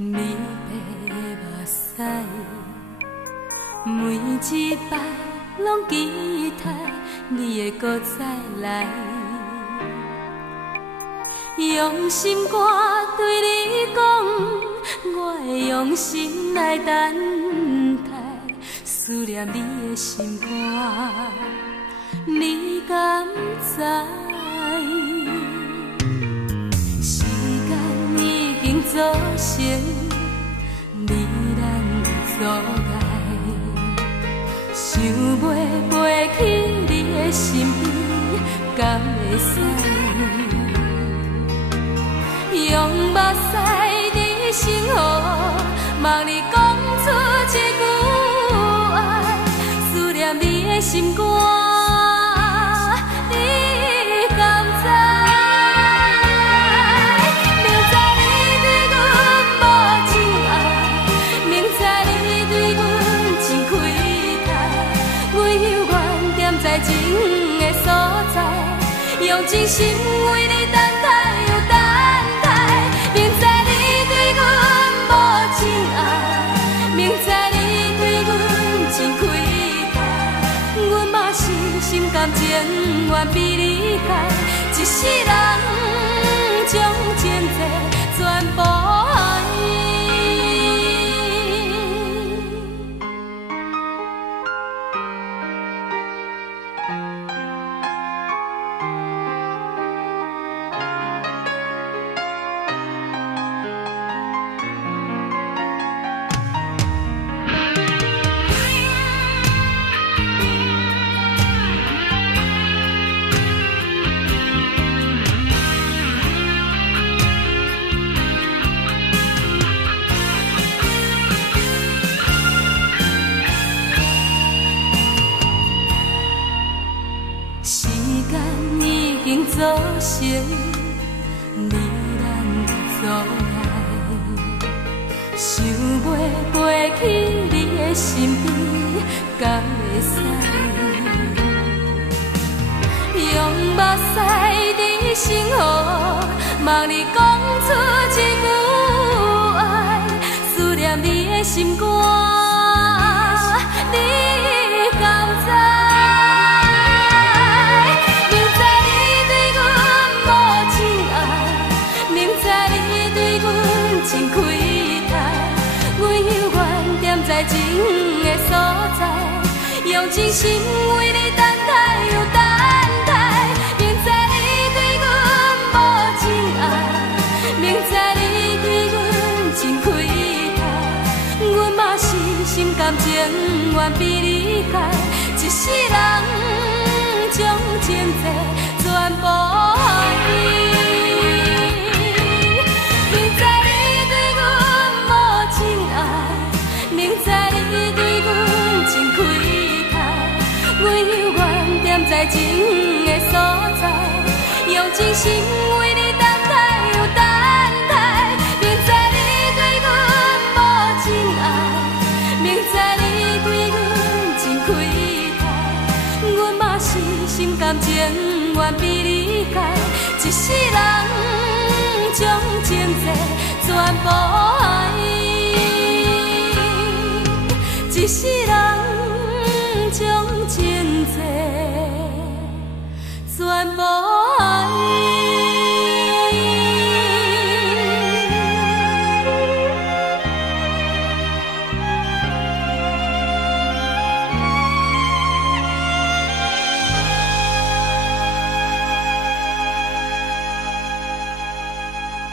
你的目屎，每一摆拢期待你会搁再来。用心肝对你讲，我会用心来等待，思念你的心肝，你敢知？时间已经造成你咱的阻碍，想要飞去你的身边，敢会使？用目屎在心河，望你讲出一句爱，思念你的心肝，你敢知？明知你对阮无情爱，明知你对阮真亏待，阮犹原踮在情的所在，用真心为你等待又等待。明知你对阮无情爱，明知你对阮真亏待，阮嘛是心甘情愿比你害，一世人将前世全部爱。造成你咱的阻碍，想要飞去你的身边，敢会使？用目屎在心河，望你讲出一句爱，思念你的心肝，你敢知？真亏待，阮犹原踮在情的所在，用真心为你等待又等待。明知你对阮无情爱，明知你对阮真亏待，阮嘛是心甘情愿比你害，一世人将前世全部爱。明知你对阮真亏待，阮犹原踮在情的所在，用真心为你等待又等待。明知你对阮无情爱，明知你对阮真亏待，阮嘛是心甘情愿比你害，一世人将前世全部爱。一世人将前世全部。